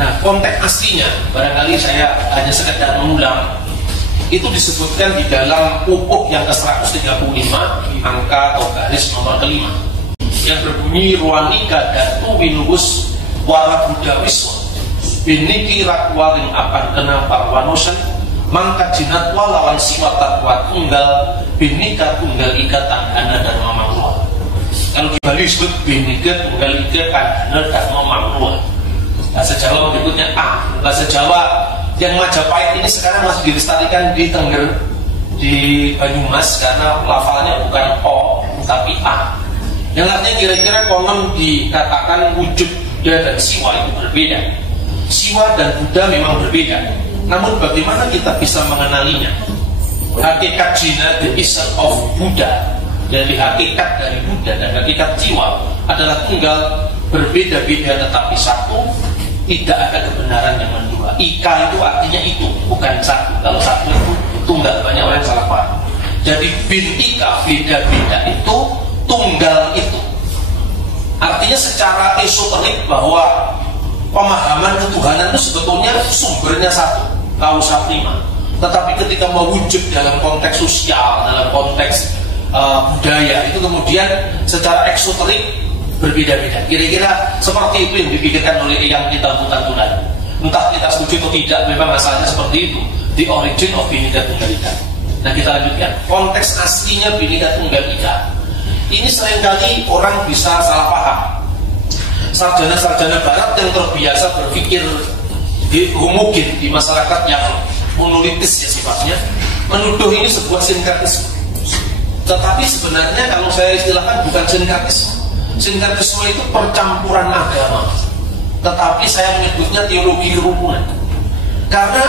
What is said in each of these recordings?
Nah, konteks aslinya barangkali saya hanya sekedar mengulang, itu disebutkan di dalam pupuk yang ke-135 angka atau garis nomor kelima yang berbunyi ruani kadatu winubus warabuda wiswa biniki rakwaring apan kenapa wanosan mangka jinatwa lawan siwa takwa tunggal binika tunggal ika tanggana dan mamangruah. Kalau di Bali disebut binika tunggal ika tanggana dan mamangruah. Bahasa Jawa berikutnya A. Bahasa Jawa yang Majapahit ini sekarang masih dilestarikan di Tengger, di Banyumas, karena lafalnya bukan O tapi A, yang artinya kira-kira konon dikatakan wujud Buddha dan Siwa itu berbeda. Siwa dan Buddha memang berbeda, namun bagaimana kita bisa mengenalinya? Hakikat Jina, the essence of Buddha, dari hakikat dari Buddha dan hakikat Jiwa adalah tunggal, berbeda-beda tetapi satu. Tidak ada kebenaran yang mendua. Ika itu artinya itu, bukan satu. Kalau satu itu tunggal, banyak orang salah paham. Jadi bin ika, beda-beda itu, tunggal itu. Artinya secara esoterik bahwa pemahaman ketuhanan itu sebetulnya sumbernya satu, kausa prima. Tetapi ketika mewujud dalam konteks sosial, dalam konteks budaya, itu kemudian secara eksoterik berbeda-beda. Kira-kira seperti itu yang dipikirkan oleh yang kita Tambunan. Entah kita setuju atau tidak, memang asalnya seperti itu. The origin of Bhinneka Tunggal Ika. Nah, kita lanjutkan. Konteks aslinya Bhinneka Tunggal Ika ini seringkali orang bisa salah paham. Sarjana-sarjana barat yang terbiasa berpikir homogen di masyarakat yang monolitis ya sifatnya, menuduh ini sebuah sinkretisme. Tetapi sebenarnya kalau saya istilahkan bukan sinkretisme. Sinkretisme itu percampuran agama, tetapi saya menyebutnya teologi kerukunan. Karena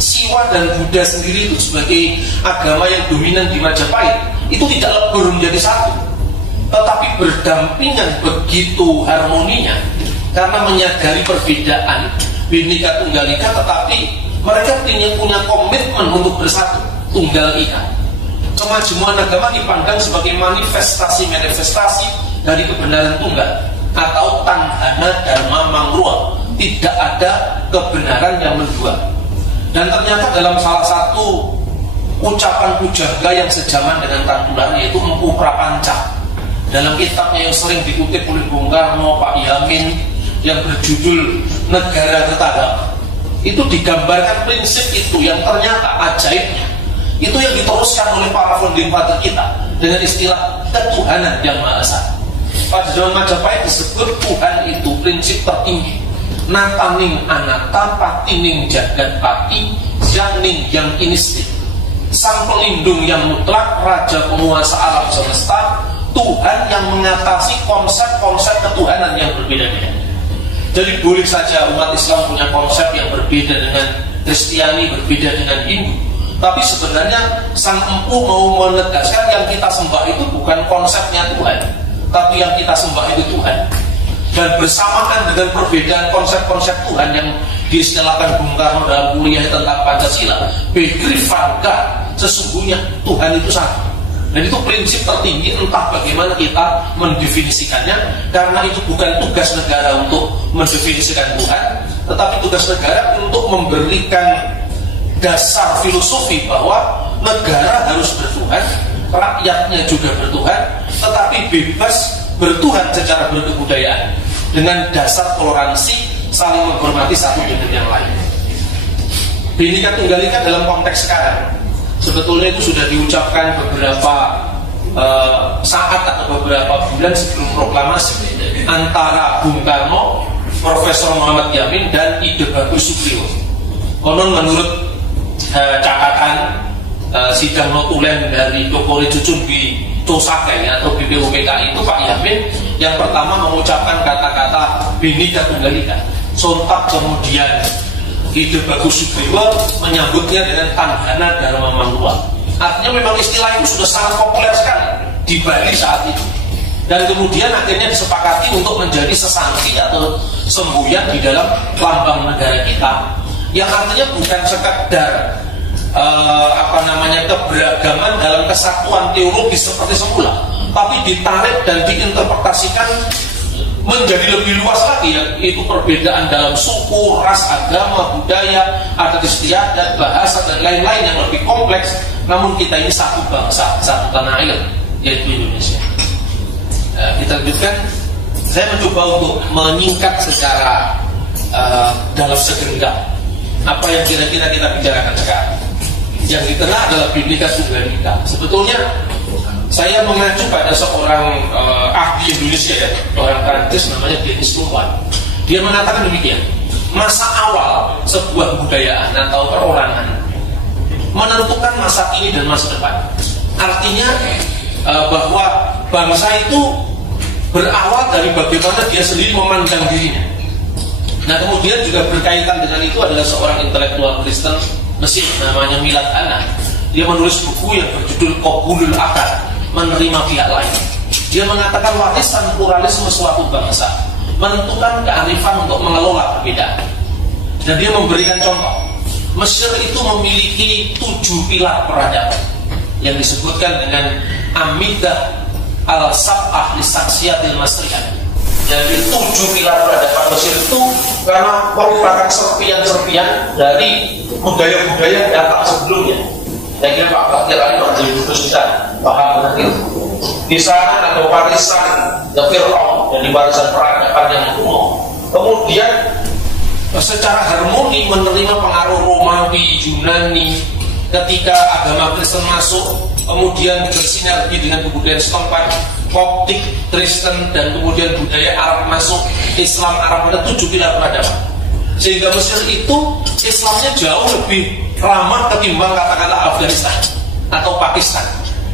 Siwa dan Buddha sendiri itu sebagai agama yang dominan di Majapahit itu tidak lebur menjadi satu, tetapi berdampingan begitu harmoninya. Karena menyadari perbedaan Bhinneka Tunggal Ika, tetapi mereka punya komitmen untuk bersatu, Tunggal Ika. Kemajuan agama dipandang sebagai manifestasi dari kebenaran tunggal atau tanghana dharma mangruah, tidak ada kebenaran yang mendua. Dan ternyata dalam salah satu ucapan pujangga yang sejaman dengan Tambunan, yaitu Empu Prapanca, dalam kitabnya yang sering dikutip oleh Bung Karno, Pak Yamin, yang berjudul Negara Ketagama, itu digambarkan prinsip itu yang ternyata ajaibnya itu yang diteruskan oleh para founding father kita dengan istilah ketuhanan yang Maha Esa. Pada zaman Majapahit disebut Tuhan itu prinsip tertinggi. Nataning anata patining jagat pati janing yang inistik. Sang pelindung yang mutlak, raja penguasa alam semesta, Tuhan yang mengatasi konsep-konsep ketuhanan yang berbeda-beda. Jadi boleh saja umat Islam punya konsep yang berbeda dengan Kristiani, berbeda dengan Hindu, tapi sebenarnya Sang Empu mau menegaskan yang kita sembah itu bukan konsepnya Tuhan, tapi yang kita sembah itu Tuhan. Dan bersamaan dengan perbedaan konsep-konsep Tuhan yang diistilahkan Bung Karno dalam kuliah tentang Pancasila, Begri Varga, sesungguhnya Tuhan itu satu. Dan itu prinsip tertinggi, entah bagaimana kita mendefinisikannya, karena itu bukan tugas negara untuk mendefinisikan Tuhan, tetapi tugas negara untuk memberikan dasar filosofi bahwa negara harus bertuhan, rakyatnya juga bertuhan, tetapi bebas bertuhan secara berkebudayaan dengan dasar toleransi, saling menghormati satu dengan yang lain. Bhinneka Tunggal Ika dalam konteks sekarang sebetulnya itu sudah diucapkan beberapa saat atau beberapa bulan sebelum proklamasi antara Bung Karno, Profesor Muhammad Yamin, dan Ide Bagus Supriyo. Konon menurut catatan sidang notulen dari Dokore Cucun di Cosake atau BPUPK itu, Pak Yamin yang pertama mengucapkan kata-kata Bhinneka Tunggal Ika. Sontak kemudian Ide Bagus Supriyo menyambutnya dengan tanghana dharma mangruah. Artinya memang istilah itu sudah sangat populer sekali di Bali saat itu. Dan kemudian akhirnya disepakati untuk menjadi sesanti atau semboyan di dalam lambang negara kita, yang artinya bukan sekedar keberagaman dalam kesatuan teologis seperti semula, tapi ditarik dan diinterpretasikan menjadi lebih luas lagi, yaitu perbedaan dalam suku, ras, agama, budaya, adat istiadat, bahasa dan lain-lain yang lebih kompleks. Namun kita ini satu bangsa, satu tanah air, yaitu Indonesia. Kita lanjutkan. Saya mencoba untuk menyingkat secara dalam segenggam apa yang kira-kira kita bicarakan sekarang. Yang dikenal adalah Bhinneka Tunggal Ika. Sebetulnya saya mengacu pada seorang ahli Indonesia ya, orang Prancis namanya Denis Louan. Dia mengatakan demikian: masa awal sebuah kebudayaan atau perorangan menentukan masa kini dan masa depan. Artinya bahwa bangsa itu berawal dari bagaimana dia sendiri memandang dirinya. Nah, kemudian juga berkaitan dengan itu adalah seorang intelektual Kristen Mesir namanya Milad Ana. Dia menulis buku yang berjudul Qabulul Akar, menerima pihak lain. Dia mengatakan warisan pluralisme suatu bangsa menentukan kearifan untuk mengelola perbedaan. Dan dia memberikan contoh. Mesir itu memiliki 7 pilar peradaban yang disebutkan dengan Amidah Al-Sab'ah Lisaksiyatil Masriyah. Jadi 7 pilar peradaban Mesir itu karena merupakan serpian-serpian dari budaya-budaya datang sebelumnya. Saya kira Pak Bakir Ali bisa paham itu. Di sana ada warisan Fir'aun, jadi warisan peradaban yang kuno. Kemudian secara harmoni menerima pengaruh Romawi, Yunani. Ketika agama Kristen masuk, kemudian bersinergi dengan kebudayaan setempat, Koptik, Kristen, dan kemudian budaya Arab masuk, Islam Arab, ada 7 pilar peradaban. Sehingga Mesir itu Islamnya jauh lebih ramah ketimbang katakanlah Afghanistan atau Pakistan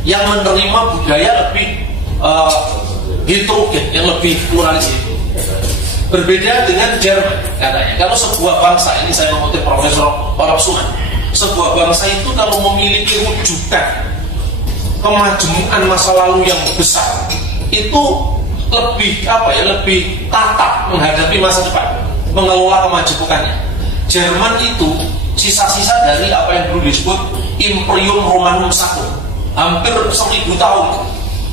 yang menerima budaya lebih heterogen, yang lebih pluralis. Berbeda dengan Jerman katanya. Kalau sebuah bangsa, ini saya mengutip Profesor Olaf Suman, sebuah bangsa itu kalau memiliki rujukan kemajemukan masa lalu yang besar, itu lebih lebih tatap menghadapi masa depan, mengelola kemajemukannya. Jerman itu sisa-sisa dari apa yang dulu disebut Imperium Romanum Sacrum. Hampir 1000 tahun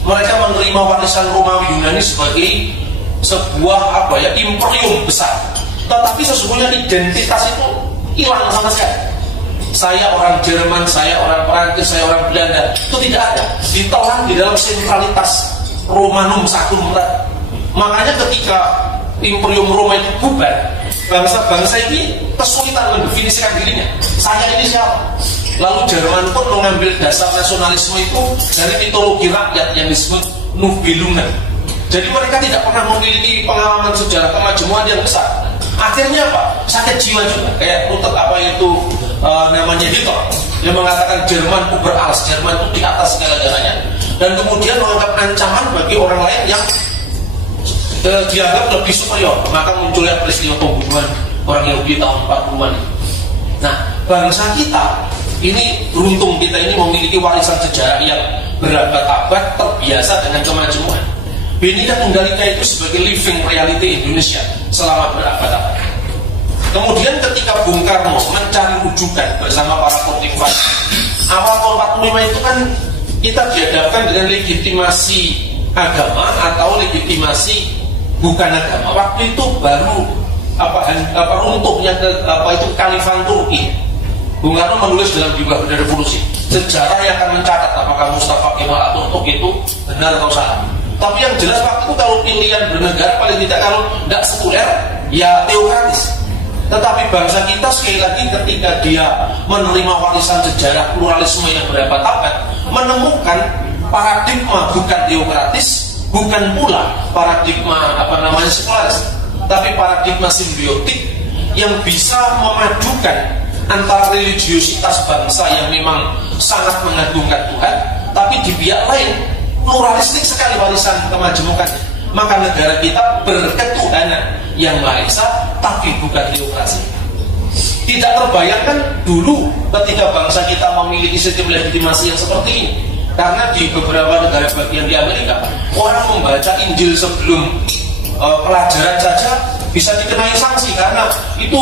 mereka menerima warisan Romawi Yunani sebagai sebuah imperium besar. Tetapi sesungguhnya identitas itu hilang sama sekali. Saya orang Jerman, saya orang Perancis, saya orang Belanda, itu tidak ada, ditelan di dalam sentralitas Romanum Sacrum. Makanya ketika Imperium Roma itu bubar, bangsa-bangsa ini kesulitan mendefinisikan dirinya. Saya ini siapa? Lalu Jerman pun mengambil dasar nasionalisme itu dari mitologi rakyat yang disebut Nibelungen. Jadi mereka tidak pernah memiliki pengalaman sejarah kemajemukan yang besar. Akhirnya apa? Sakit jiwa juga. Kayak Rutet namanya Hitler yang mengatakan Jerman überals, Jerman itu di atas segala-galanya, dan kemudian menganggap ancaman bagi orang lain yang dianggap lebih superior. Maka munculnya peristiwa pembunuhan orang Yahudi tahun 40-an. Nah, bangsa kita ini beruntung, kita ini memiliki warisan sejarah yang berabad-abad terbiasa dengan kemajemukan. Bhinneka Tunggal Ika itu sebagai living reality Indonesia selama berabad-abad. Kemudian ketika Bung Karno mencari rujukan bersama para kultivat, awal tahun 45 itu kan kita dihadapkan dengan legitimasi agama atau legitimasi bukan agama. Waktu itu baru runtuhnya Khalifah Turki. Bung Karno menulis dalam Diwa Benda Revolusi, sejarah yang akan mencatat apakah Mustafa Kemal Atatürk itu benar atau salah. Tapi yang jelas waktu itu kalau pilihan bernegara paling tidak kalau tidak sekuler ya teokratis. Tetapi bangsa kita sekali lagi ketika dia menerima warisan sejarah pluralisme yang berabad-abad, menemukan paradigma bukan teokratis, bukan pula paradigma sekularis, tapi paradigma simbiotik yang bisa memadukan antara religiositas bangsa yang memang sangat mengagungkan Tuhan, tapi di pihak lain pluralistik sekali warisan kemajemukan. Maka negara kita berketuhanan yang Maha Esa, tapi bukan teokrasi. Tidak terbayangkan dulu ketika bangsa kita memiliki sistem legitimasi yang seperti ini. Karena di beberapa negara bagian di Amerika, orang membaca Injil sebelum pelajaran saja bisa dikenai sanksi, karena itu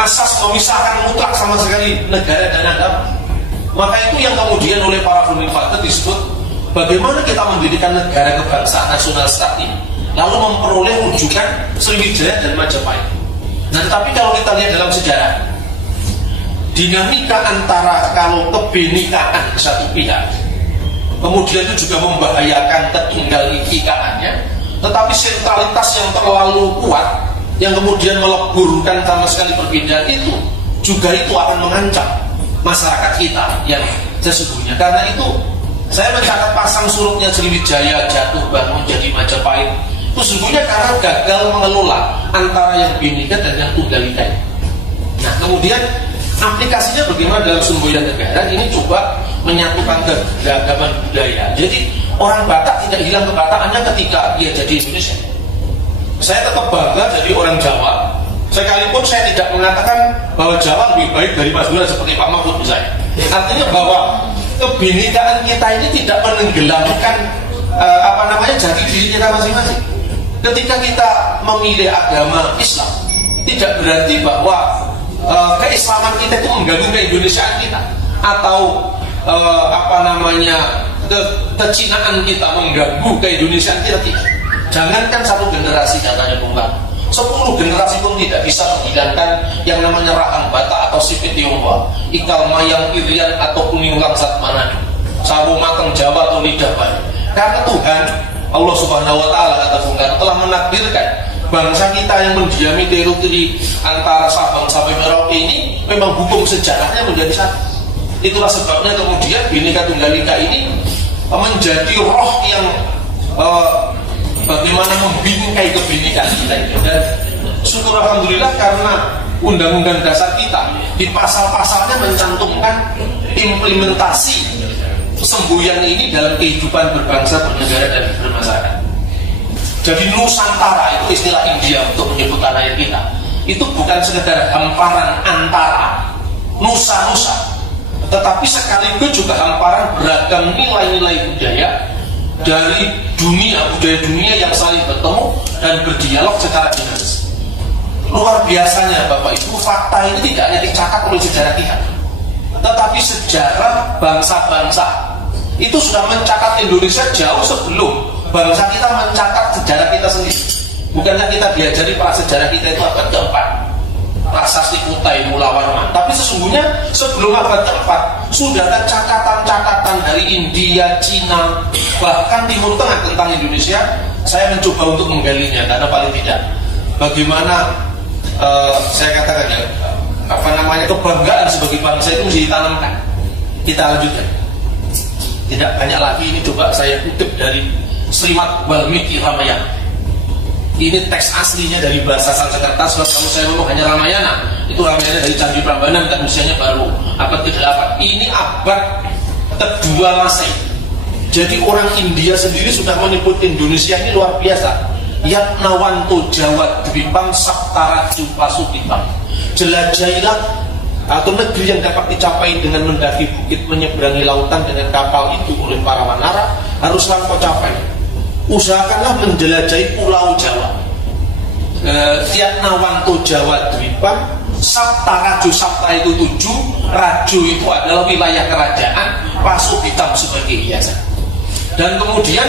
asas memisahkan mutlak sama sekali negara dan agama. Maka itu yang kemudian oleh para founding father disebut bagaimana kita mendirikan negara kebangsaan nasional stat ini. lalu memperoleh rujukan Sriwijaya dan Majapahit. Nah, tetapi kalau kita lihat dalam sejarah, dinamika antara kalau kebenekaan satu pihak, kemudian itu juga membahayakan ketunggal ikaannya, tetapi sentralitas yang terlalu kuat, yang kemudian meleburkan sama sekali perbedaan itu, juga itu akan mengancam masyarakat kita yang sesungguhnya. Karena itu saya mencatat pasang surutnya Sriwijaya jatuh bangun jadi Majapahit itu sesungguhnya karena gagal mengelola antara yang Bhinneka dan yang Tunggal Ika. Nah, kemudian aplikasinya bagaimana dalam semboyan negara ini coba menyatukan keberagaman budaya. Jadi orang Batak tidak hilang kebatakannya ketika dia jadi Indonesia. Saya tetap bangga jadi orang Jawa, sekalipun saya tidak mengatakan bahwa Jawa lebih baik dari Madura seperti Pak Mahfud misalnya. Artinya bahwa kebinekaan kita ini tidak menenggelamkan jati diri kita masing-masing. Ketika kita memilih agama Islam, tidak berarti bahwa keislaman kita itu mengganggu keindonesiaan kita, atau kecinaan kita mengganggu keindonesiaan kita, tidak. Jangankan satu generasi katanya Bungkar, 10 generasi pun tidak bisa menghilangkan yang namanya Rahang Batak atau Sipit Tionghoa, Ikal Mayang Irian atau Kuning Langsat Manado, Sawo Mateng Jawa atau Lidah Bali. Karena Tuhan Allah Subhanahu wa Ta'ala, kata Bungkar, telah menakdirkan bangsa kita yang mendiami teritori antara Sabang sampai Merauke ini memang hukum sejarahnya menjadi satu. Itulah sebabnya kemudian Bhinneka Tunggal Ika ini menjadi roh yang bagaimana membingkai kebinekaan kita itu. Dan syukur alhamdulillah karena undang-undang dasar kita di pasal-pasalnya mencantumkan implementasi semboyan ini dalam kehidupan berbangsa, bernegara, dan bermasyarakat. Jadi Nusantara itu istilah India untuk menyebut tanah air kita. Itu bukan sekedar hamparan antara nusa-nusa, tetapi sekaligus juga hamparan beragam nilai-nilai budaya dari dunia, budaya dunia yang saling bertemu dan berdialog secara dinamis. Luar biasanya Bapak Ibu, fakta ini tidak hanya dicatat oleh sejarah kita, tetapi sejarah bangsa-bangsa itu sudah mencatat Indonesia jauh sebelum bangsa kita mencatat sejarah kita sendiri. Bukannya kita diajari prasejarah kita itu abad keempat, Prasasti Kutai Mula Warman, tapi sesungguhnya sebelum abad keempat sudah ada catatan-catatan dari India, Cina, bahkan Timur Tengah tentang Indonesia. Saya mencoba untuk menggalinya karena paling tidak bagaimana saya katakan ya, kebanggaan sebagai bangsa itu mesti ditanamkan. Kita lanjutkan. Tidak banyak lagi, ini coba saya kutip dari Srimad Walmiki Ramayana. Ini teks aslinya dari bahasa Sanskerta. Sebab kalau saya ngomong hanya Ramayana, itu Ramayana dari Candi Prambanan, dan usianya baru abad ke-8. Ini abad kedua Masehi. Jadi orang India sendiri sudah menyebut Indonesia ini luar biasa. Yatnawanto Jawa Dwipam Saptaraju Pasudipam. Jelajahilah atau negeri yang dapat dicapai dengan mendaki bukit, menyeberangi lautan dengan kapal itu oleh para wanara, haruslah kau capai. Usahakanlah menjelajahi pulau Jawa. Yatnawanto Jawa Dwipam Saptaraju, Sapta itu 7, Raju itu adalah wilayah kerajaan, Pasudipam sebagai hiasan. Dan kemudian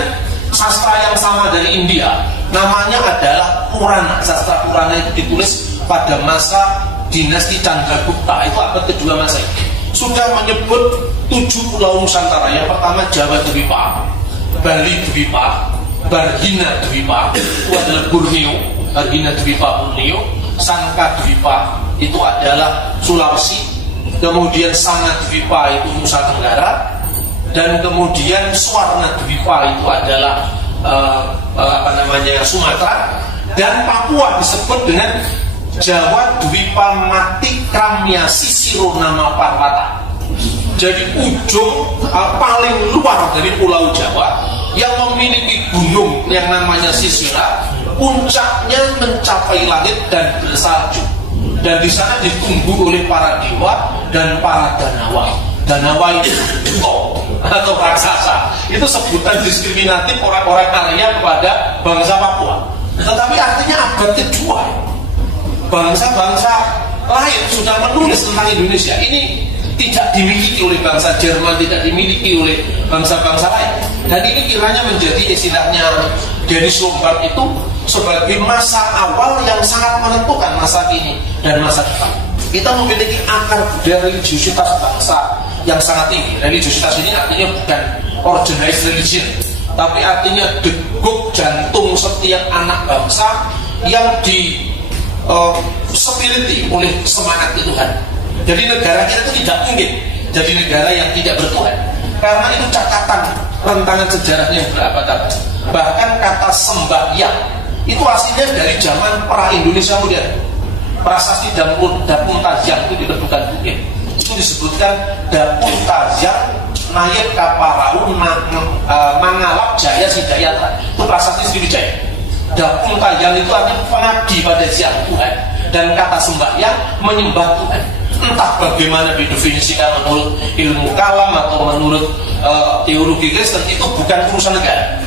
sastra yang sama dari India, namanya adalah Purana. Sastra Purana itu ditulis pada masa dinasti Chandragupta, itu abad kedua Masehi. Sudah menyebut 7 pulau Nusantara. Yang pertama Jawa Dwipa, Bali Dwipa, Barhina Dwipa, itu adalah Borneo, Barhina Dwipa Borneo, Sangka Dwipa itu adalah Sulawesi, kemudian Sanga Dwipa itu Nusa Tenggara, dan kemudian Swarna Dwipa itu adalah Sumatera, dan Papua disebut dengan Jawa Dwipa Mati Kramya Sisiro Nama Parwata. Jadi ujung paling luar dari Pulau Jawa yang memiliki gunung yang namanya Sisira, puncaknya mencapai langit dan bersalju. Dan di sana ditunggu oleh para dewa dan para danawa. Danawa itu atau raksasa. Itu sebutan diskriminatif orang-orang Arya kepada bangsa Papua. Tetapi artinya abad kedua, bangsa-bangsa lain sudah menulis tentang Indonesia. Ini tidak dimiliki oleh bangsa Jerman, tidak dimiliki oleh bangsa-bangsa lain. Dan ini kiranya menjadi istilahnya Dennis Lombard itu sebagai masa awal yang sangat menentukan masa kini dan masa depan. Kita memiliki akar budaya religiusitas bangsa yang sangat tinggi. Religiusitas ini artinya bukan organized religion, tapi artinya degup jantung setiap anak bangsa yang spiriti oleh semangat Tuhan. Jadi negara kita itu tidak mungkin jadi negara yang tidak bertuhan, karena itu catatan rentangan sejarahnya yang berabad-abad. Bahkan kata sembahyang itu aslinya dari zaman pra Indonesia modern. Prasasti Dapun Tajang itu ditemukan Bukit. Itu disebutkan Dapun Tajang Nayet Kaparaun Mangalap Jaya Sidayatra. Itu prasasti Sriwijaya. Dapun Tajang itu artinya pengabdi pada Siang Tuhan, dan kata sembahyang menyembah Tuhan. Entah bagaimana didefinisikan menurut ilmu kalam atau menurut teologi Kristen, itu bukan urusan negara.